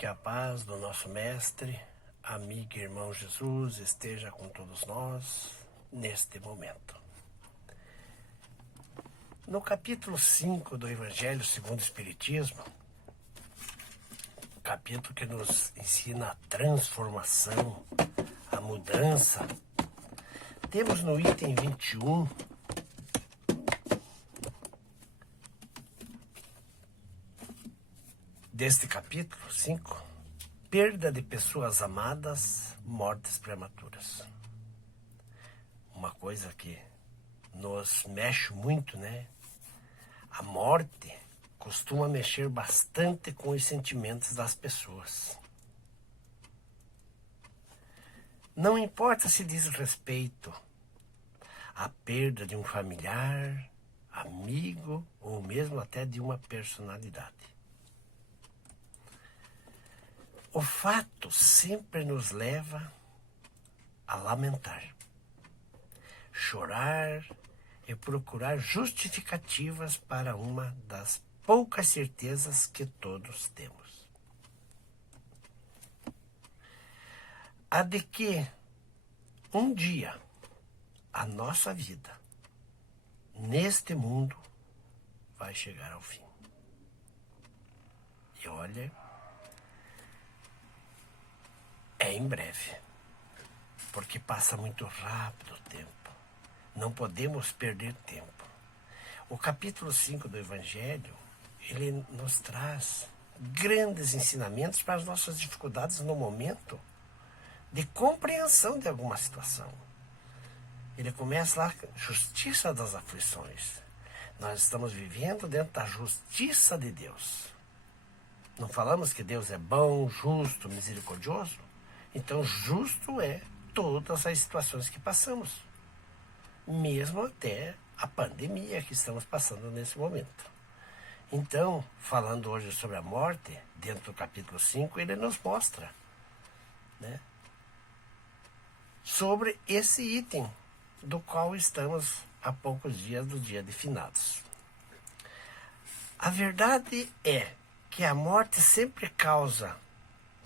Que a paz do nosso Mestre, amigo e irmão Jesus, esteja com todos nós neste momento. No capítulo 5 do Evangelho segundo o Espiritismo, capítulo que nos ensina a transformação, a mudança, temos no item 21 deste capítulo 5, perda de pessoas amadas, mortes prematuras. Uma coisa que nos mexe muito, né? A morte costuma mexer bastante com os sentimentos das pessoas. Não importa se diz respeito à perda de um familiar, amigo ou mesmo até de uma personalidade. O fato sempre nos leva a lamentar, chorar e procurar justificativas para uma das poucas certezas que todos temos. A de que um dia a nossa vida neste mundo vai chegar ao fim. E olha, é em breve, porque passa muito rápido o tempo. Não podemos perder tempo. O capítulo 5 do Evangelho, ele nos traz grandes ensinamentos para as nossas dificuldades no momento de compreensão de alguma situação. Ele começa lá, justiça das aflições. Nós estamos vivendo dentro da justiça de Deus. Não falamos que Deus é bom, justo, misericordioso? Então, justo é todas as situações que passamos, mesmo até a pandemia que estamos passando nesse momento. Então, falando hoje sobre a morte, dentro do capítulo 5, ele nos mostra, né, sobre esse item do qual estamos há poucos dias do dia de finados. A verdade é que a morte sempre causa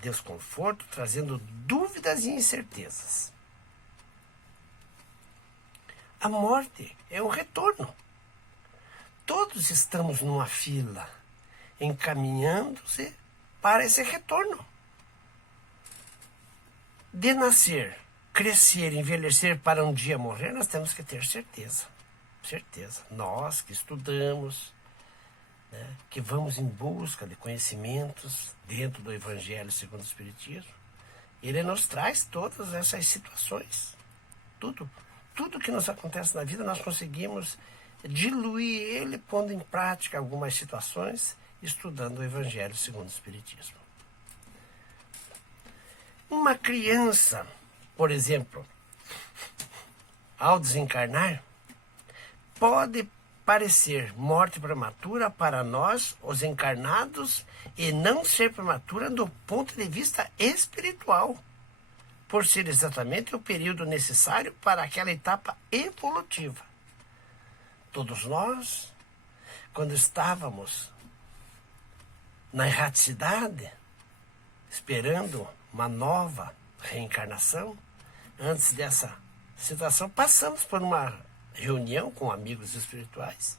desconforto, trazendo dúvidas e incertezas. A morte é um retorno. Todos estamos numa fila, encaminhando-se para esse retorno. De nascer, crescer, envelhecer para um dia morrer, nós temos que ter certeza. Certeza. Nós que estudamos, né, que vamos em busca de conhecimentos dentro do Evangelho segundo o Espiritismo, ele nos traz todas essas situações. Tudo que nos acontece na vida, nós conseguimos diluir ele, pondo em prática algumas situações, estudando o Evangelho segundo o Espiritismo. Uma criança, por exemplo, ao desencarnar, pode parecer morte prematura para nós, os encarnados, e não ser prematura do ponto de vista espiritual, por ser exatamente o período necessário para aquela etapa evolutiva. Todos nós, quando estávamos na erraticidade, esperando uma nova reencarnação, antes dessa situação, passamos por uma reunião com amigos espirituais,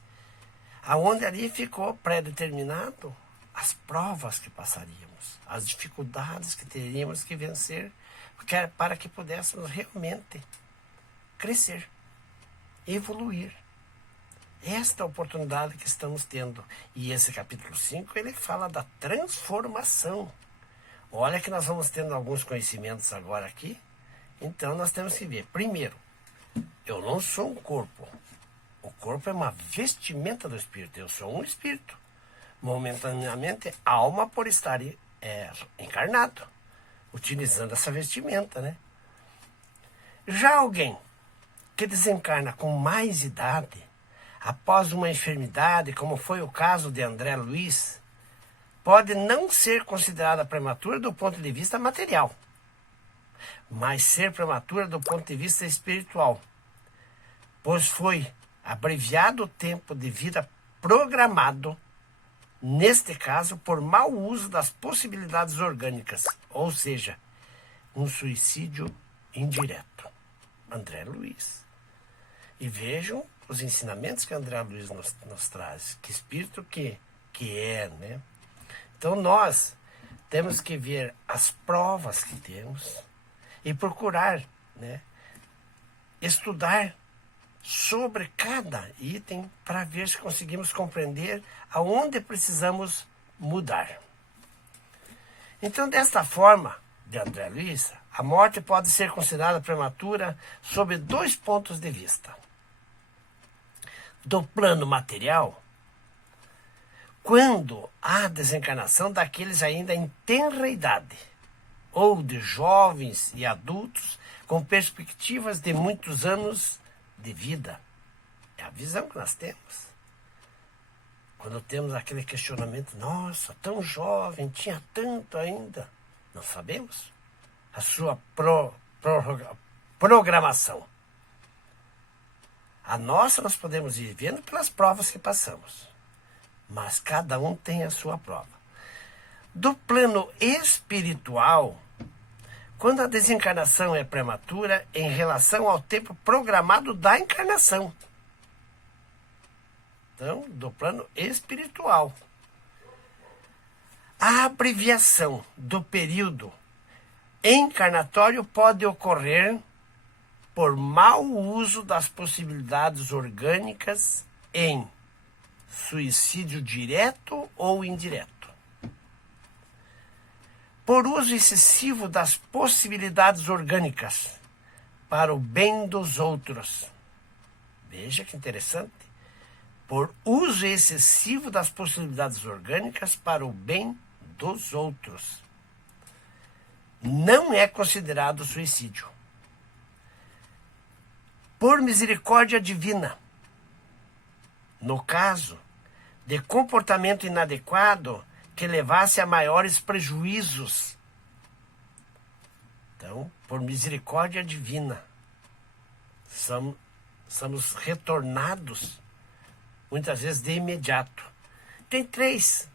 aonde ali ficou pré-determinado as provas que passaríamos, as dificuldades que teríamos que vencer, para que pudéssemos realmente crescer, evoluir. Esta oportunidade que estamos tendo. E esse capítulo 5, ele fala da transformação. Olha que nós vamos tendo alguns conhecimentos agora aqui. Então nós temos que ver. Primeiro, eu não sou um corpo. O corpo é uma vestimenta do espírito. Eu sou um espírito. Momentaneamente, alma por estar encarnado, utilizando essa vestimenta, né? Já alguém que desencarna com mais idade, após uma enfermidade, como foi o caso de André Luiz, pode não ser considerada prematura do ponto de vista material, mas ser prematura do ponto de vista espiritual, pois foi abreviado o tempo de vida programado neste caso por mau uso das possibilidades orgânicas, ou seja, um suicídio indireto. André Luiz. E vejam os ensinamentos que André Luiz nos traz. Que espírito que é, né? Então nós temos que ver as provas que temos e procurar, né, estudar sobre cada item para ver se conseguimos compreender aonde precisamos mudar. Então, desta forma, de André Luiz, a morte pode ser considerada prematura sob 2 pontos de vista. Do plano material, quando há desencarnação daqueles ainda em tenra idade, ou de jovens e adultos com perspectivas de muitos anos de vida. É a visão que nós temos. Quando temos aquele questionamento, nossa, tão jovem, tinha tanto ainda. Não sabemos a sua programação. A nossa nós podemos ir vendo pelas provas que passamos. Mas cada um tem a sua prova. Do plano espiritual, quando a desencarnação é prematura em relação ao tempo programado da encarnação. Então, do plano espiritual. A abreviação do período encarnatório pode ocorrer por mau uso das possibilidades orgânicas em suicídio direto ou indireto. Por uso excessivo das possibilidades orgânicas para o bem dos outros. Veja que interessante. Por uso excessivo das possibilidades orgânicas para o bem dos outros. Não é considerado suicídio. Por misericórdia divina. No caso de comportamento inadequado que levasse a maiores prejuízos. Então, por misericórdia divina, somos retornados, muitas vezes de imediato. Tem 3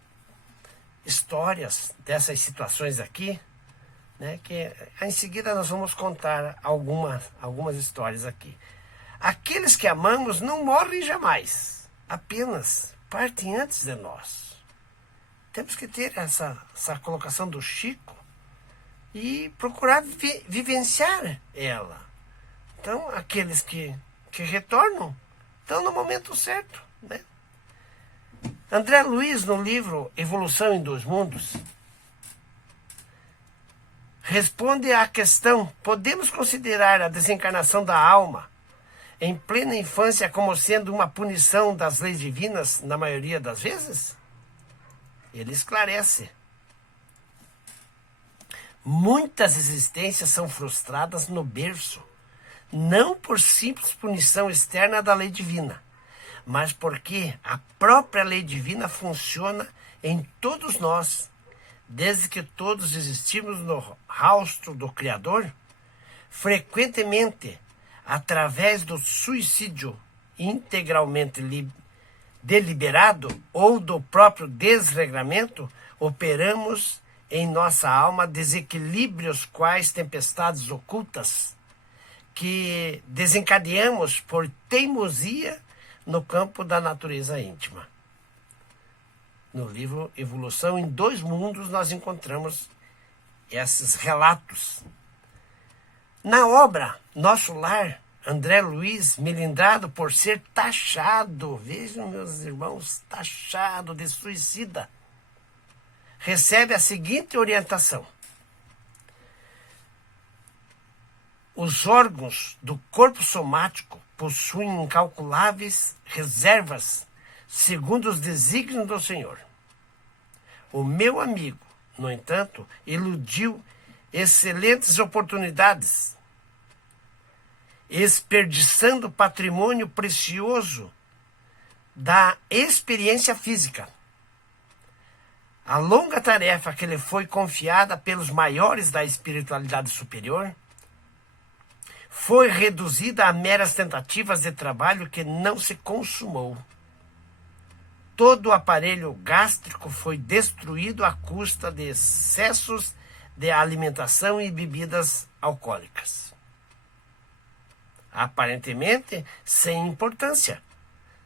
histórias dessas situações aqui, né, que em seguida nós vamos contar algumas histórias aqui. Aqueles que amamos não morrem jamais, apenas partem antes de nós. Temos que ter essa colocação do Chico e procurar vivenciar ela. Então, aqueles que retornam estão no momento certo, né? André Luiz, no livro Evolução em 2 Mundos, responde à questão: podemos considerar a desencarnação da alma em plena infância como sendo uma punição das leis divinas na maioria das vezes? Ele esclarece. Muitas existências são frustradas no berço, não por simples punição externa da lei divina, mas porque a própria lei divina funciona em todos nós, desde que todos existimos no rastro do Criador, frequentemente, através do suicídio integralmente deliberado ou do próprio desregramento, operamos em nossa alma desequilíbrios quais tempestades ocultas que desencadeamos por teimosia no campo da natureza íntima. No livro Evolução em 2 Mundos nós encontramos esses relatos. Na obra Nosso Lar, André Luiz, melindrado por ser taxado, vejam meus irmãos, taxado de suicida, recebe a seguinte orientação: os órgãos do corpo somático possuem incalculáveis reservas, segundo os desígnios do Senhor. O meu amigo, no entanto, iludiu excelentes oportunidades, desperdiçando patrimônio precioso da experiência física. A longa tarefa que lhe foi confiada pelos maiores da espiritualidade superior foi reduzida a meras tentativas de trabalho que não se consumou. todo o aparelho gástrico foi destruído à custa de excessos de alimentação e bebidas alcoólicas. Aparentemente sem importância,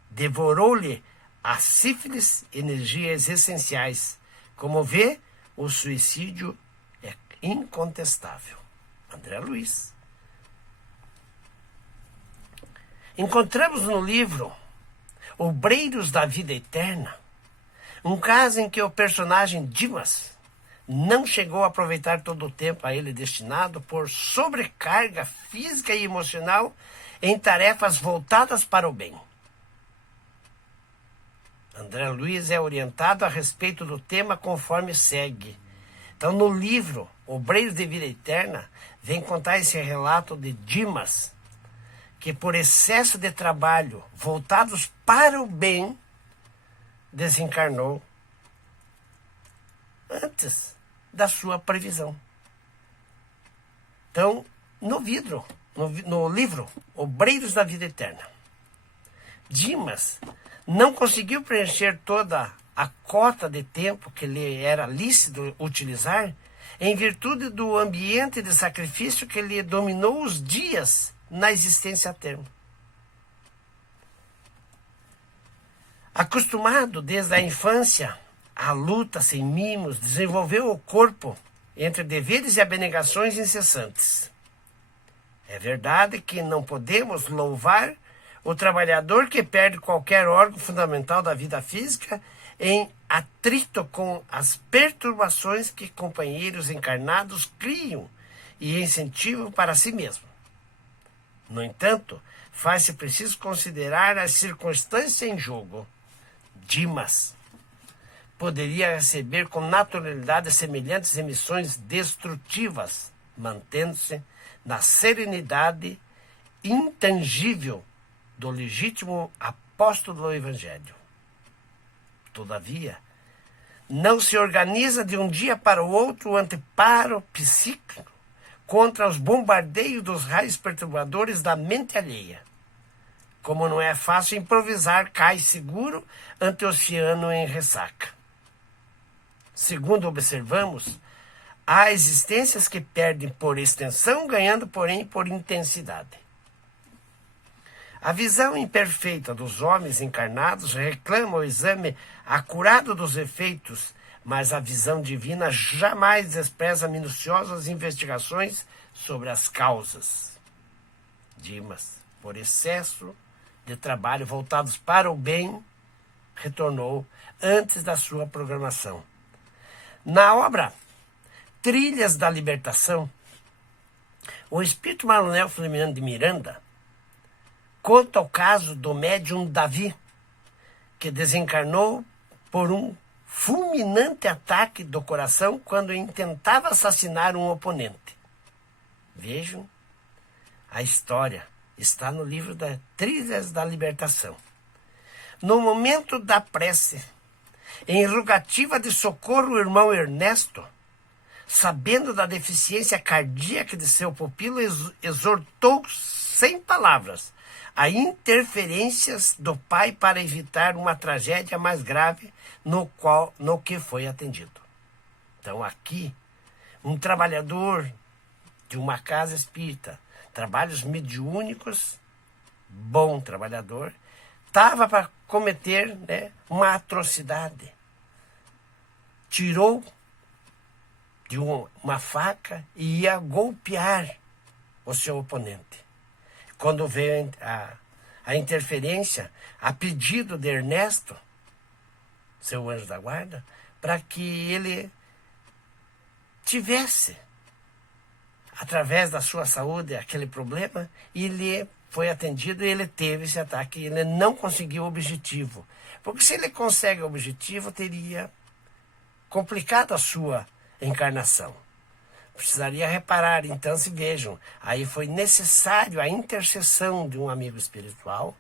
devorou-lhe a sífilis energias essenciais. Como vê, o suicídio é incontestável. André Luiz. Encontramos no livro Obreiros da Vida Eterna um caso em que o personagem Dimas não chegou a aproveitar todo o tempo a ele destinado por sobrecarga física e emocional em tarefas voltadas para o bem. André Luiz é orientado a respeito do tema conforme segue. Então, no livro Obreiros de Vida Eterna, vem contar esse relato de Dimas, que por excesso de trabalho voltados para o bem, desencarnou antes da sua previsão. Então, no livro Obreiros da Vida Eterna, Dimas não conseguiu preencher toda a cota de tempo que lhe era lícito utilizar em virtude do ambiente de sacrifício que lhe dominou os dias na existência termo. Acostumado desde a infância à luta sem mimos, desenvolveu o corpo entre deveres e abnegações incessantes. É verdade que não podemos louvar o trabalhador que perde qualquer órgão fundamental da vida física em atrito com as perturbações que companheiros encarnados criam e incentivam para si mesmo. No entanto, faz-se preciso considerar as circunstâncias em jogo. Dimas poderia receber com naturalidade semelhantes emissões destrutivas, mantendo-se na serenidade intangível do legítimo apóstolo do Evangelho. Todavia, não se organiza de um dia para o outro o anteparo psíquico contra os bombardeios dos raios perturbadores da mente alheia. Como não é fácil improvisar, cai seguro ante o oceano em ressaca. Segundo observamos, há existências que perdem por extensão, ganhando, porém, por intensidade. A visão imperfeita dos homens encarnados reclama o exame acurado dos efeitos, mas a visão divina jamais despreza minuciosas investigações sobre as causas. Dimas, por excesso de trabalho voltados para o bem, retornou antes da sua programação. Na obra Trilhas da Libertação, o espírito Manuel Filomeno de Miranda conta o caso do médium Davi, que desencarnou por um fulminante ataque do coração quando intentava assassinar um oponente. Vejam, a história está no livro das Trilhas da Libertação. No momento da prece, em rogativa de socorro, o irmão Ernesto, sabendo da deficiência cardíaca de seu pupilo, exortou sem palavras a interferências do pai para evitar uma tragédia mais grave no que foi atendido. Então aqui, um trabalhador de uma casa espírita, trabalhos mediúnicos, bom trabalhador, estava para cometer, uma atrocidade. Tirou de uma faca e ia golpear o seu oponente. Quando veio a interferência, a pedido de Ernesto, seu anjo da guarda, para que ele tivesse, através da sua saúde, aquele problema, e ele foi atendido e ele teve esse ataque. Ele não conseguiu o objetivo. Porque se ele consegue o objetivo, teria complicado a sua encarnação. Precisaria reparar, então, se vejam, aí foi necessário a intercessão de um amigo espiritual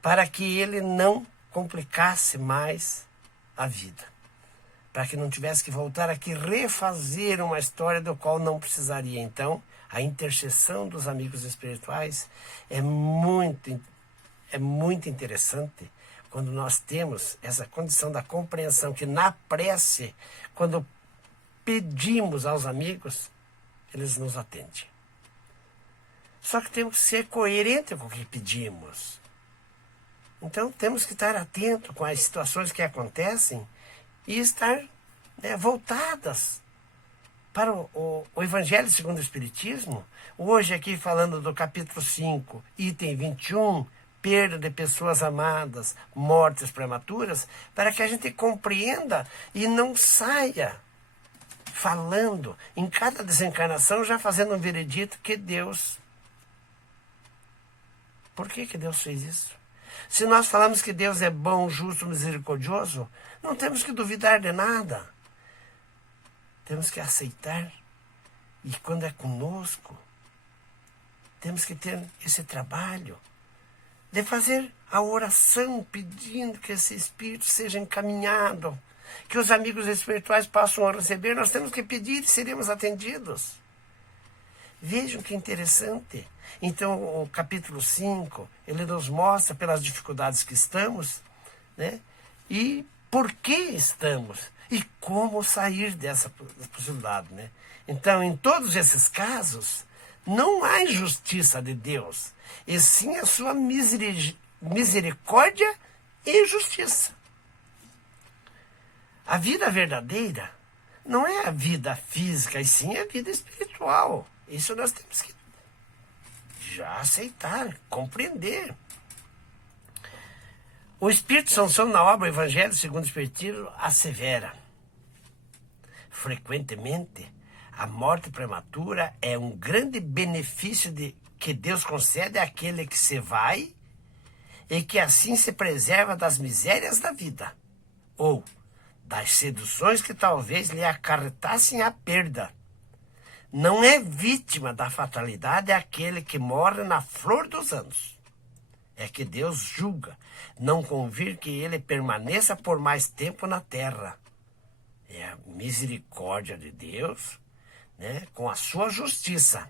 para que ele não complicasse mais a vida. Para que não tivesse que voltar aqui refazer uma história do qual não precisaria. Então, a intercessão dos amigos espirituais é muito interessante quando nós temos essa condição da compreensão que na prece, quando pedimos aos amigos, eles nos atendem. Só que temos que ser coerentes com o que pedimos. Então temos que estar atentos com as situações que acontecem e estar voltadas para o Evangelho segundo o Espiritismo. Hoje aqui falando do capítulo 5, item 21, perda de pessoas amadas, mortes prematuras, para que a gente compreenda e não saia falando em cada desencarnação, já fazendo um veredito que Deus... Por que Deus fez isso? Se nós falamos que Deus é bom, justo, misericordioso, não temos que duvidar de nada. Temos que aceitar. E quando é conosco, temos que ter esse trabalho de fazer a oração pedindo que esse Espírito seja encaminhado, que os amigos espirituais possam receber. Nós temos que pedir e seremos atendidos. Vejam que interessante. Então, o capítulo 5, ele nos mostra pelas dificuldades que estamos, né? E por que estamos, e como sair dessa possibilidade, né? Então, em todos esses casos, não há injustiça de Deus, e sim a sua misericórdia e justiça. A vida verdadeira não é a vida física, e sim a vida espiritual. Isso nós temos que já aceitar, compreender. O Espírito Santo, na obra Evangelho segundo o Espiritismo, assevera: frequentemente, a morte prematura é um grande benefício que Deus concede àquele que se vai e que assim se preserva das misérias da vida, ou das seduções que talvez lhe acarretassem a perda. Não é vítima da fatalidade aquele que morre na flor dos anos. É que Deus julga não convir que ele permaneça por mais tempo na terra. É a misericórdia de Deus, né, com a sua justiça.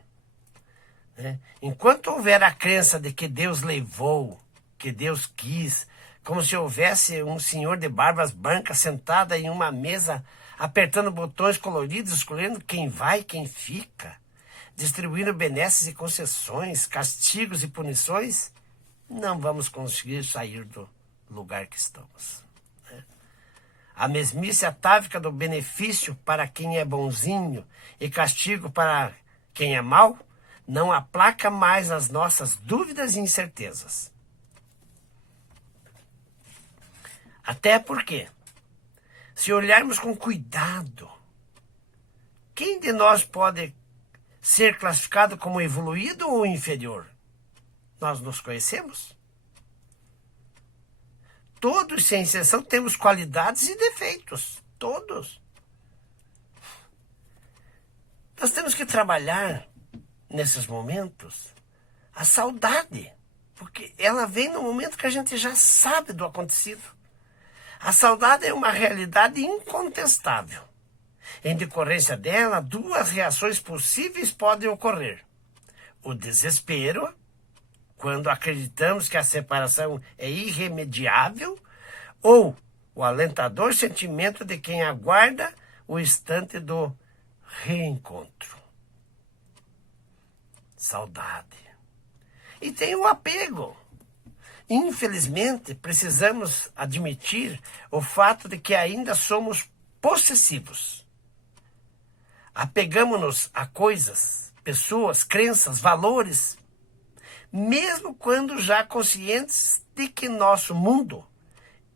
Né? Enquanto houver a crença de que Deus levou, que Deus quis, como se houvesse um senhor de barbas brancas sentado em uma mesa, apertando botões coloridos, escolhendo quem vai e quem fica, distribuindo benesses e concessões, castigos e punições, não vamos conseguir sair do lugar que estamos. Né? A mesmice atávica do benefício para quem é bonzinho e castigo para quem é mau não aplaca mais as nossas dúvidas e incertezas. Até porque, se olharmos com cuidado, quem de nós pode ser classificado como evoluído ou inferior? Nós nos conhecemos? Todos, sem exceção, temos qualidades e defeitos. Todos. Nós temos que trabalhar, nesses momentos, a saudade. Porque ela vem no momento que a gente já sabe do acontecido. A saudade é uma realidade incontestável. Em decorrência dela, duas reações possíveis podem ocorrer. O desespero, quando acreditamos que a separação é irremediável, ou o alentador sentimento de quem aguarda o instante do reencontro. Saudade. E tem o apego. Infelizmente, precisamos admitir o fato de que ainda somos possessivos. Apegamos-nos a coisas, pessoas, crenças, valores, mesmo quando já conscientes de que nosso mundo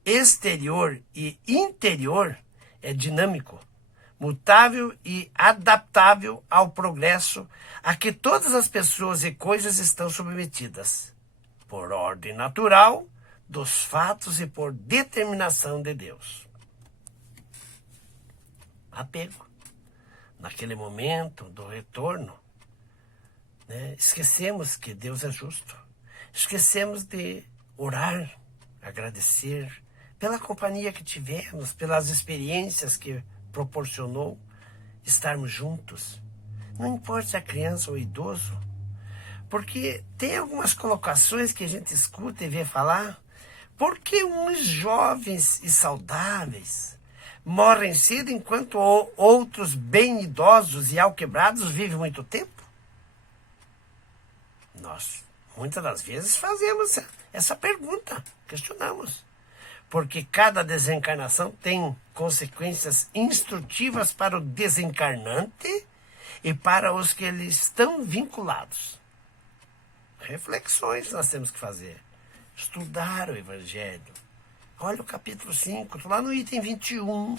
exterior e interior é dinâmico, mutável e adaptável ao progresso a que todas as pessoas e coisas estão submetidas, por ordem natural dos fatos e por determinação de Deus. Apego. Naquele momento do retorno, né, esquecemos que Deus é justo. Esquecemos de orar, agradecer pela companhia que tivemos, pelas experiências que proporcionou estarmos juntos. Não importa se é criança ou idoso, porque tem algumas colocações que a gente escuta e vê falar, Por que uns jovens e saudáveis morrem cedo enquanto outros bem idosos e alquebrados vivem muito tempo? Nós, muitas das vezes, fazemos essa pergunta, questionamos. Porque cada desencarnação tem consequências instrutivas para o desencarnante e para os que lhe estão vinculados. Reflexões nós temos que fazer. Estudar o Evangelho. Olha o capítulo 5, estou lá no item 21.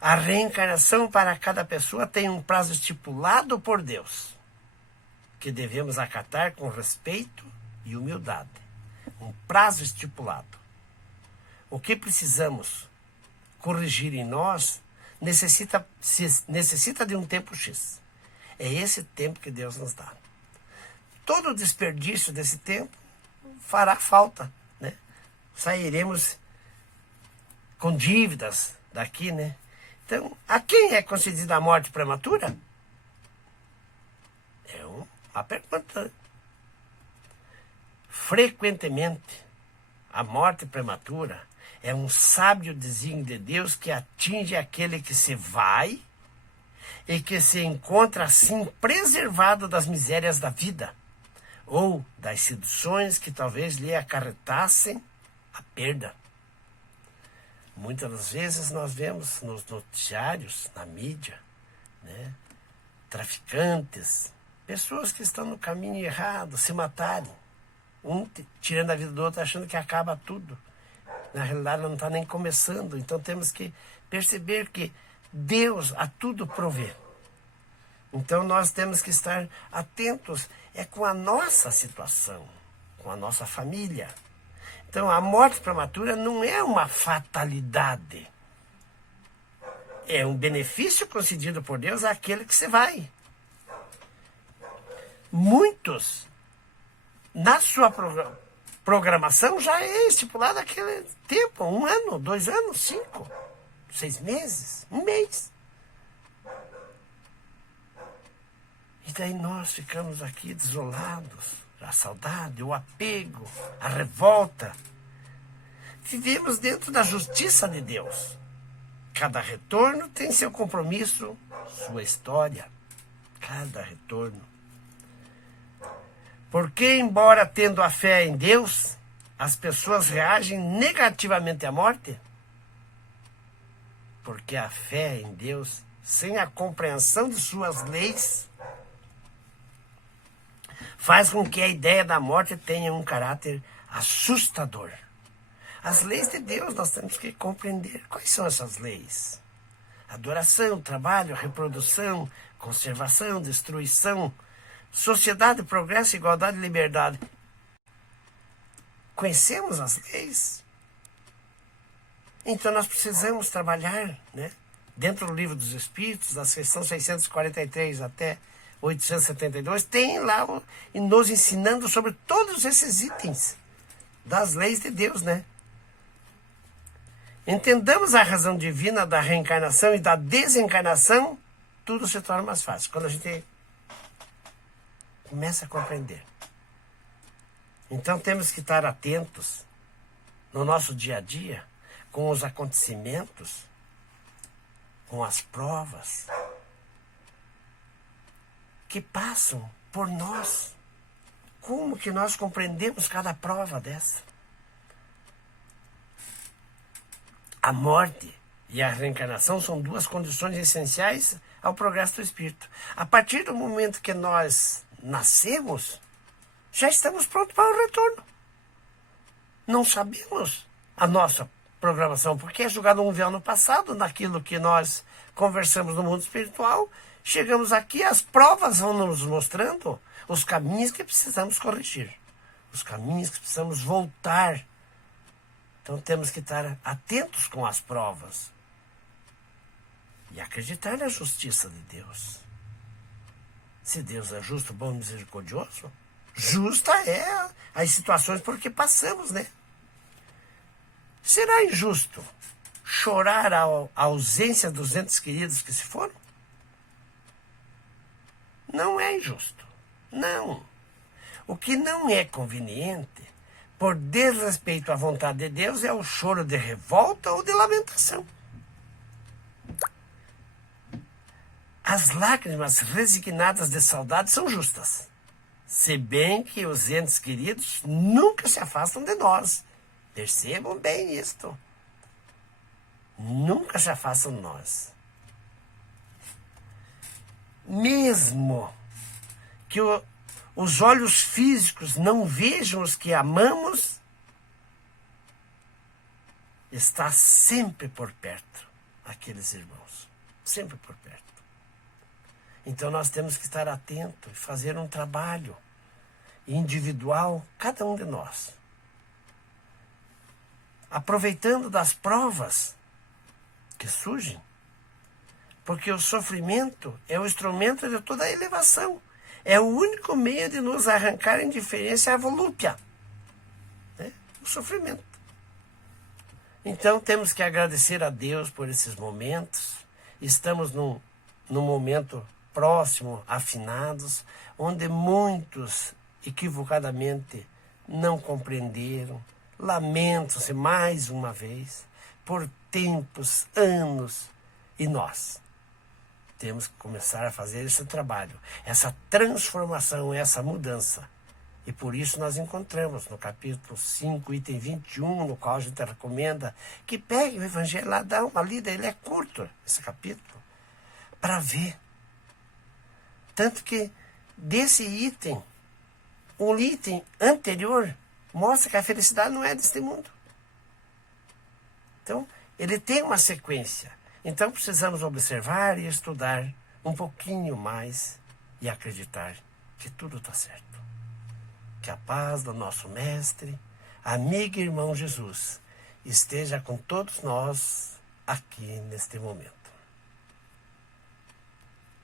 A reencarnação para cada pessoa tem um prazo estipulado por Deus, que devemos acatar com respeito e humildade. Um prazo estipulado. O que precisamos corrigir em nós necessita de um tempo X. É esse tempo que Deus nos dá. Todo o desperdício desse tempo fará falta, né? Sairemos com dívidas daqui, né? Então, a quem é concedida a morte prematura? É uma pergunta. Frequentemente, a morte prematura é um sábio desígnio de Deus que atinge aquele que se vai e que se encontra assim preservado das misérias da vida ou das seduções que talvez lhe acarretassem a perda. Muitas das vezes nós vemos nos noticiários, na mídia, né, traficantes, pessoas que estão no caminho errado, se matarem. Um tirando a vida do outro, achando que acaba tudo. Na realidade, não está nem começando. Então, temos que perceber que Deus a tudo provê. Então, nós temos que estar atentos com a nossa situação, com a nossa família. Então, a morte prematura não é uma fatalidade. É um benefício concedido por Deus àquele que se vai. Muitos, na sua programação, já é estipulado aquele tempo, 1 ano, 2 anos, 5, 6 meses, 1 mês. E daí nós ficamos aqui desolados, a saudade, o apego, a revolta. Vivemos dentro da justiça de Deus. Cada retorno tem seu compromisso, sua história. Cada retorno. Porque, embora tendo a fé em Deus, as pessoas reagem negativamente à morte? Porque a fé em Deus, sem a compreensão de suas leis, faz com que a ideia da morte tenha um caráter assustador. As leis de Deus nós temos que compreender. Quais são essas leis? Adoração, trabalho, reprodução, conservação, destruição, sociedade, progresso, igualdade e liberdade. Conhecemos as leis? Então nós precisamos trabalhar, né? Dentro do Livro dos Espíritos, da seção 643 até 872, tem lá nos ensinando sobre todos esses itens das leis de Deus, né? Entendamos a razão divina da reencarnação e da desencarnação, tudo se torna mais fácil. Quando a gente começa a compreender. Então temos que estar atentos no nosso dia a dia com os acontecimentos, com as provas que passam por nós. Como que nós compreendemos cada prova dessa? A morte e a reencarnação são duas condições essenciais ao progresso do espírito. A partir do momento que nós nascemos, já estamos prontos para o retorno. Não sabemos a nossa programação, porque é jogado um véu no passado, naquilo que nós conversamos no mundo espiritual. Chegamos aqui, as provas vão nos mostrando os caminhos que precisamos corrigir, os caminhos que precisamos voltar. Então temos que estar atentos com as provas e acreditar na justiça de Deus. Se Deus é justo, bom e misericordioso, justa é as situações por que passamos, né? Será injusto chorar a ausência dos entes queridos que se foram? Não é injusto. Não. O que não é conveniente por desrespeito à vontade de Deus é o choro de revolta ou de lamentação. As lágrimas resignadas de saudade são justas, se bem que os entes queridos nunca se afastam de nós. Percebam bem isto. Nunca se afastam de nós. Mesmo que os olhos físicos não vejam os que amamos, está sempre por perto aqueles irmãos. Sempre por perto. Então nós temos que estar atentos e fazer um trabalho individual, cada um de nós. Aproveitando das provas que surgem, porque o sofrimento é o instrumento de toda a elevação. É o único meio de nos arrancar a indiferença e a volúpia. Né? O sofrimento. Então temos que agradecer a Deus por esses momentos. Estamos num momento próximo, afinados, onde muitos equivocadamente não compreenderam, lamentam-se mais uma vez por tempos, anos, e nós temos que começar a fazer esse trabalho, essa transformação, essa mudança. E por isso nós encontramos no capítulo 5, item 21, no qual a gente recomenda que pegue o Evangelho lá, dá uma lida, ele é curto, esse capítulo, para ver. Tanto que desse item, um item anterior mostra que a felicidade não é deste mundo. Então, ele tem uma sequência. Então, precisamos observar e estudar um pouquinho mais e acreditar que tudo está certo. Que a paz do nosso Mestre, amigo e irmão Jesus, esteja com todos nós aqui neste momento.